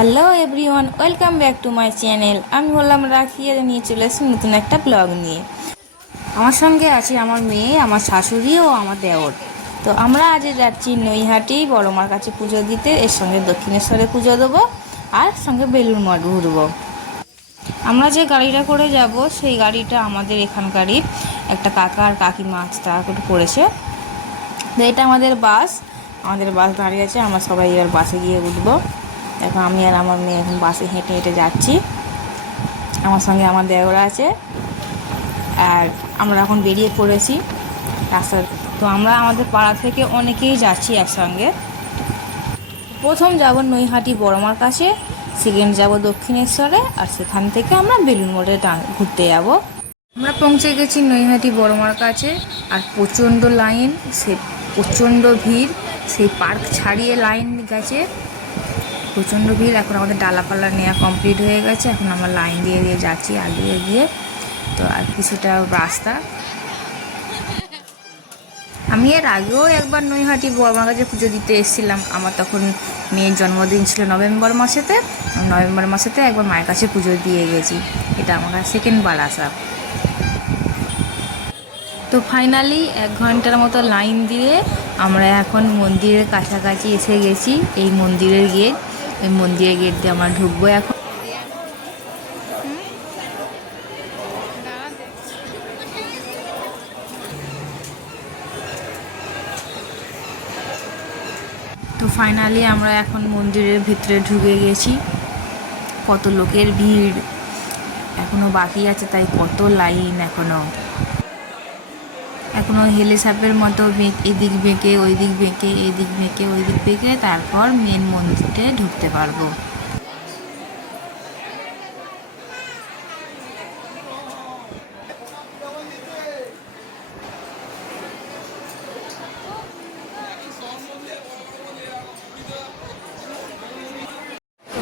Hello everyone, welcome back to my channel. আমি বললাম রাখি আর নিয়ে চলে এসেছি নতুন একটা ব্লগ নিয়ে। আমার সঙ্গে আছে আমার মেয়ে, আমার শাশুড়ি ও আমার দেওর। তো আমরা আজ যাচ্ছি নৈহাটি বড় মার কাছে পুজো দিতে, এর সঙ্গে দক্ষিণেশ্বরে পুজো দেবো আর সঙ্গে বেলুড় মঠ ঘুরবো। আমরা যে গাড়িটা করে যাব সেই গাড়িটা আমাদের এখানকারই একটা কাকা আর কাকিমা তারা করে করেছে। তো এটা আমাদের বাস দাঁড়িয়ে আছে, আমরা সবাই এবার বাসে গিয়ে উঠবো। এখন আমি আর আমার মেয়ে এখন বাসে হেঁটে হেঁটে যাচ্ছি, আমার সঙ্গে আমার দেওরা আছে আর আমরা এখন বেরিয়ে পড়েছি রাস্তা। তো আমরা আমাদের পাড়া থেকে অনেকেই যাচ্ছি একসঙ্গে। প্রথম যাব নৈহাটি বড়মার কাছে, সেকেন্ড যাব দক্ষিণেশ্বরে, আর সেখান থেকে আমরা বেলুড় মঠে ঘুরতে যাব। আমরা পৌঁছে গেছি নৈহাটি বড়মার কাছে, আর প্রচণ্ড লাইন, সে প্রচণ্ড ভিড়, সেই পার্ক ছাড়িয়ে লাইন গেছে, প্রচণ্ড ভিড়। এখন আমাদের ডালাপাল্লা নেওয়া কমপ্লিট হয়ে গেছে, এখন আমরা লাইন দিয়ে দিয়ে যাচ্ছি আগিয়ে গিয়ে। তো আর কিছুটা রাস্তা। আমি এর আগেও একবার নৈহাটি বড়মার কাছে পুজো দিতে এসেছিলাম, আমার তখন মেয়ের জন্মদিন ছিল নভেম্বর মাসেতে। নভেম্বর মাসেতে একবার মায়ের কাছে পুজো দিয়ে গেছি, এটা আমার সেকেন্ড বার আসা। তো ফাইনালি 1 ঘন্টার মতো লাইন দিয়ে আমরা এখন মন্দিরের কাছাকাছি এসে গেছি। এই মন্দিরের গেট, এই মন্দিরের গেট দিয়ে আমরা ঢুকবো এখন। তো ফাইনালি আমরা এখন মন্দিরের ভিতরে ঢুকে গেছি। কত লোকের ভিড়, এখনও বাকি আছে, তাই কত লাইন এখনও হেলে সাপের মতো এদিক বেঁকে ওই দিক বেঁকে, এদিক বেঁকে ওই দিক বেঁকে তারপর মেন মন্দিরে ঢুকতে পারবো।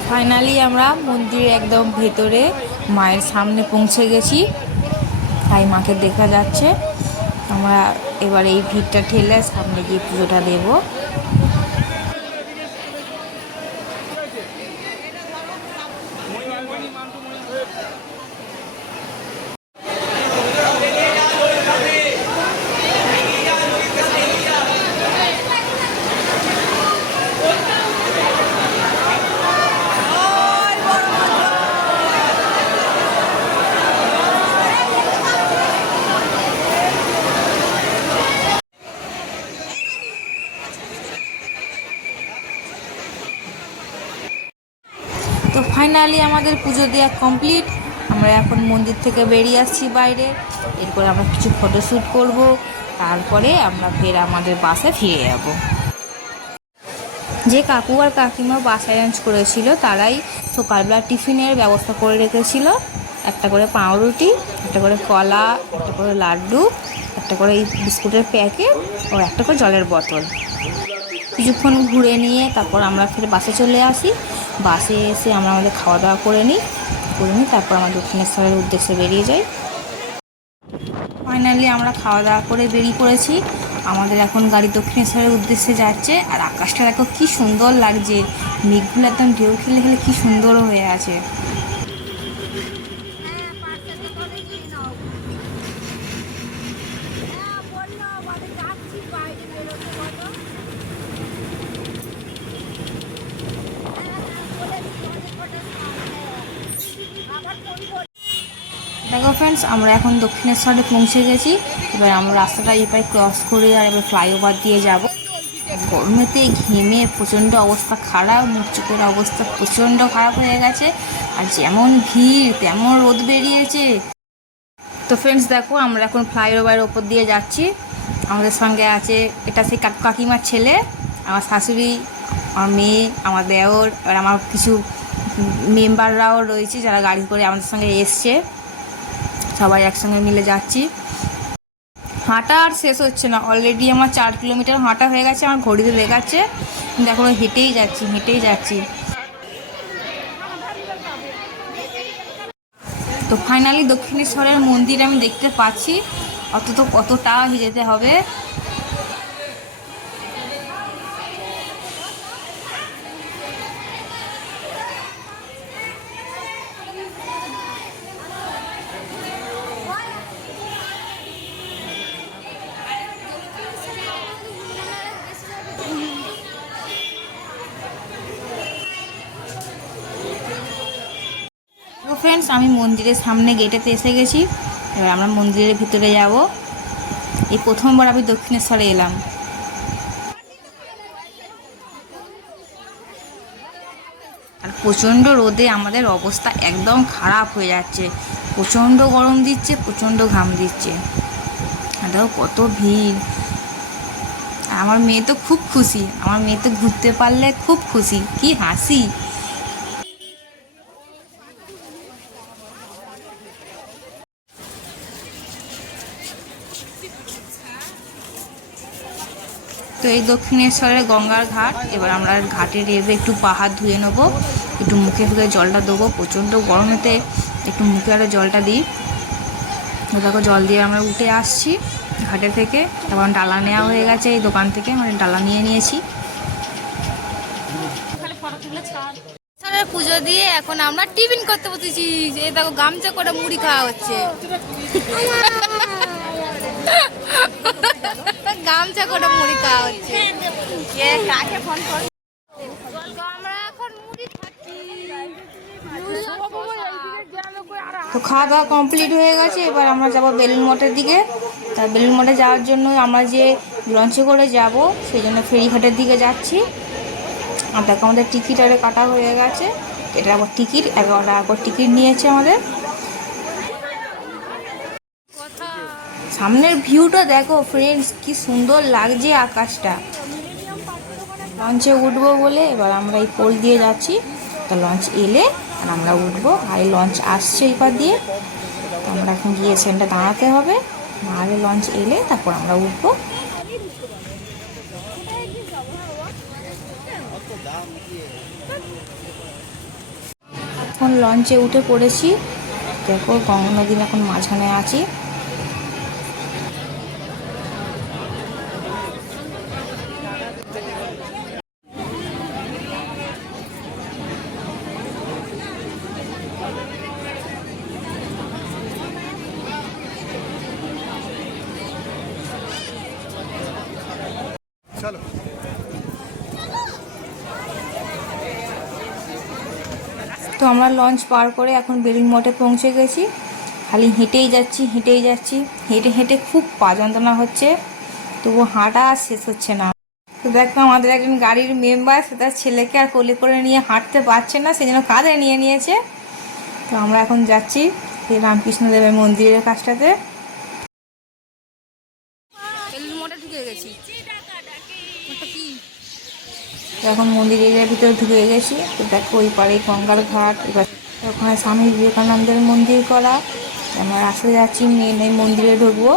ফাইনালি আমরা মন্দিরের একদম ভেতরে মায়ের সামনে পৌঁছে গেছি, তাই মাকে দেখা যাচ্ছে। আমরা এবার এই ভিড়টা ঠেলে সামনে গিয়ে পুজোটা দেবো। তো ফাইনালি আমাদের পুজো দেওয়া কমপ্লিট। আমরা এখন মন্দির থেকে বেরিয়ে আসছি বাইরে, এরপরে আমরা কিছু ফটোশ্যুট করব, তারপরে আমরা ফের আমাদের বাসে ফিরে যাব। যে কাকু আর কাকিমা বাস অ্যারেঞ্জ করেছিল তারাই সকালবেলা টিফিনের ব্যবস্থা করে রেখেছিল, একটা করে পাউরুটি, একটা করে কলা, একটা করে লাড্ডু, একটা করে বিস্কুটের প্যাকেট ও একটা করে জলের বোতল। কিছুক্ষণ ঘুরে নিয়ে তারপর আমরা ফিরে বাসে চলে আসি। বাসে এসে আমরা আমাদের খাওয়া দাওয়া করে নিই, তারপর আমরা দক্ষিণেশ্বরের উদ্দেশ্যে বেরিয়ে যাই। ফাইনালি আমরা খাওয়া দাওয়া করে বেরিয়ে পড়েছি, আমাদের এখন গাড়ি দক্ষিণেশ্বরের উদ্দেশ্যে যাচ্ছে। আর আকাশটা দেখো কী সুন্দর লাগছে, মেঘগুলো একদম ঢেউ খেলে খেলে কী সুন্দর হয়ে আছে। দেখো ফ্রেন্ডস, আমরা এখন দক্ষিণেশ্বরে পৌঁছে গেছি। এবার আমরা রাস্তাটা এই পায়ে ক্রস করে আর এবার ফ্লাইওভার দিয়ে যাব। গরমেতে ঘেমে প্রচণ্ড অবস্থা খারাপ, মুখ চোখের অবস্থা প্রচণ্ড খারাপ হয়ে গেছে, আর যেমন ভিড় তেমন রোদ বেরিয়েছে। তো ফ্রেন্ডস দেখো, আমরা এখন ফ্লাইওভারের ওপর দিয়ে যাচ্ছি। আমাদের সঙ্গে আছে, এটা সেই কাকিমার ছেলে, আমার শাশুড়ি, আমার মেয়ে, আমার দেওর, আর আমার কিছু মেম্বাররাও রয়েছে যারা গাড়ি করে আমাদের সঙ্গে এসছে। সবাই একসঙ্গে মিলে যাচ্ছি। হাঁটা আর শেষ হচ্ছে না, অলরেডি আমার 4 কিলোমিটার হাঁটা হয়ে গেছে, আমার ঘড়িতে দেখাচ্ছে, কিন্তু এখনও হেঁটেই যাচ্ছি। তো ফাইনালি দক্ষিণেশ্বরের মন্দির আমি দেখতে পাচ্ছি, কতটা যেতে হবে। ফ্রেন্ডস, আমি মন্দিরের সামনে গেটেতে এসে গেছি। এবার আমরা মন্দিরের ভিতরে যাব। এই প্রথমবার আমি দক্ষিণেশ্বরে এলাম। আর প্রচণ্ড রোদে আমাদের অবস্থা একদম খারাপ হয়ে যাচ্ছে। প্রচণ্ড গরম দিচ্ছে, প্রচণ্ড ঘাম দিচ্ছে। আর দেখো কত ভিড়। আর আমার মেয়ে তো খুব খুশি, আমার মেয়ে তো ঘুরতে পারলে খুব খুশি, কি হাসি। তো এই দক্ষিণেশ্বরের গঙ্গার ঘাট। এবার আমরা ঘাটে নেবে একটু পা হাত ধুয়ে নেবো, একটু মুখে ফুকে জলটা দেবো। প্রচণ্ড গরমেতে একটু মুখে আরও জলটা দিই। দেখো জল দিয়ে আমরা উঠে আসছি ঘাটে থেকে। তারপর ডালা নেওয়া হয়ে গেছে এই দোকান থেকে, মানে ডালা নিয়ে নিয়েছি। পুজো দিয়ে এখন আমরা টিফিন করতে বসেছি। এই দেখো গামছা করে মুড়ি খাওয়া হচ্ছে। গামছা করে মুড়ি খাওয়া হচ্ছে। কাকে ফোন কর। তো খাওয়া দাওয়া কমপ্লিট হয়ে গেছে। এবার আমরা যাব বেলুন মঠের দিকে। তা বেলুন মঠে যাওয়ার জন্য আমরা যে লঞ্চে করে যাব, সেই জন্য ফেরিঘাটের দিকে যাচ্ছি। আর দেখো আমাদের টিকিট আরে কাটা হয়ে গেছে। এটা আবার টিকিট 11 টাকা করে টিকিট নিয়েছে আমাদের। সামনের ভিউটা দেখো ফ্রেন্ডস, কি সুন্দর লাগছে আকাশটা। লঞ্চে উঠবো বলে এবার আমরা এই পোল দিয়ে যাচ্ছি। তো লঞ্চ এলে আর আমরা উঠবো। আর এই লঞ্চ আসছে এবার দিয়ে, তো আমরা এখন গিয়ে সেন্টারে দাঁড়াতে হবে। নাহলে লঞ্চ এলে তারপর আমরা উঠবো। এখন লঞ্চে উঠে পড়েছি। দেখো গঙ্গা নদীর এখন মাঝখানে আছি। চলো। তো আমরা লঞ্চ পার করে এখন বেলুন মঠে পৌঁছে গেছি। খালি হেঁটেই যাচ্ছি, হেঁটেই যাচ্ছি। হেঁটে হেঁটে খুব পা যন্ত্রণা হচ্ছে, তবু হাঁটা আর শেষ হচ্ছে না। তো দেখো আমাদের একজন গাড়ির মেম্বার, সে তার ছেলেকে আর কোলে করে নিয়ে হাঁটতে পারছে না, সেই জন্য কাঁধে নিয়ে নিয়েছে। তো আমরা এখন যাচ্ছি সেই রামকৃষ্ণদেবের মন্দিরের কাছটাতে। ঢুকে গেছি, এখন মন্দিরের ভিতরে ঢুকে গেছি। তো দেখো ওই পারে গঙ্গার ঘাট। এবার ওখানে স্বামী বিবেকানন্দের মন্দির করা। আমরা আসতে যাচ্ছি, মেন এই মন্দিরে ঢুকবো।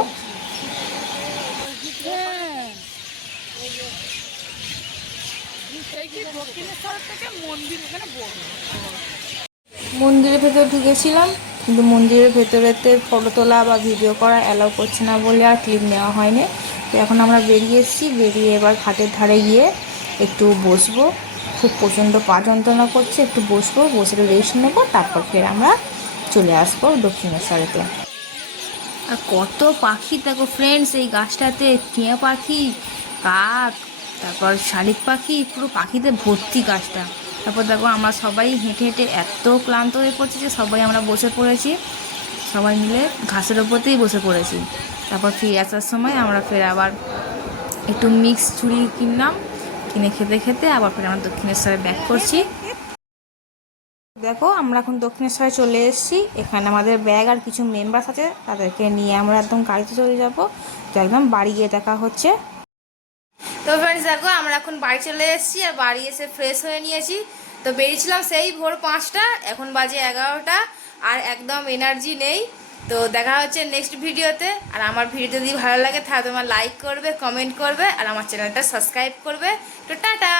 মন্দিরের ভেতর ঢুকেছিলাম, কিন্তু মন্দিরের ভেতরেতে ফটো তোলা বা ভিডিও করা অ্যালাউ করছে না বলে আর ক্লিপ নেওয়া হয়নি। তো এখন আমরা বেরিয়ে এসেছি। বেরিয়ে এবার ঘাটের ধারে গিয়ে একটু বসবো। খুব প্রচণ্ড পা যন্ত্রণা করছে, একটু বসবো, বসে রেস্ট নেবো, তারপর ফের আমরা চলে আসবো দক্ষিণেশ্বরেতে। আর কত পাখি দেখো ফ্রেন্ডস এই গাছটাতে, টিয়া পাখি, কাক, তারপর শালিক পাখি, পুরো পাখিতে ভর্তি গাছটা। তারপর দেখো আমরা সবাই হেঁটে হেঁটে এত ক্লান্ত হয়ে পড়ছি যে সবাই আমরা বসে পড়েছি, সবাই মিলে ঘাসের ওপরতেই বসে পড়েছি। তারপর ফিরে আসার সময় আমরা ফের আবার একটু মিক্স ঝুড়ি কিনলাম, কিনে খেতে খেতে আবার ফের আমরা দক্ষিণেশ্বরে ব্যাক করছি। দেখো আমরা এখন দক্ষিণেশ্বরে চলে এসেছি। এখানে আমাদের ব্যাগ আর কিছু মেম্বার্স আছে, তাদেরকে নিয়ে আমরা একদম গাড়িতে চলে যাবো। তো একদম বাড়ি গিয়ে দেখা হচ্ছে। তো ফ্রেন্ডস দেখো আমরা এখন বাড়ি চলে এসেছি, আর বাড়ি এসে ফ্রেশ হয়ে নিয়েছি। তো বেরিয়েছিলাম সেই ভোর 5টা, এখন বাজে 11টা, আর একদম এনার্জি নেই। তো দেখা হচ্ছে নেক্সট ভিডিওতে। আর আমার ভিডিও যদি ভালো লাগে তাহলে তোমার লাইক করবে, কমেন্ট করবে, আর আমার চ্যানেলটা সাবস্ক্রাইব করবে। তো টাটা।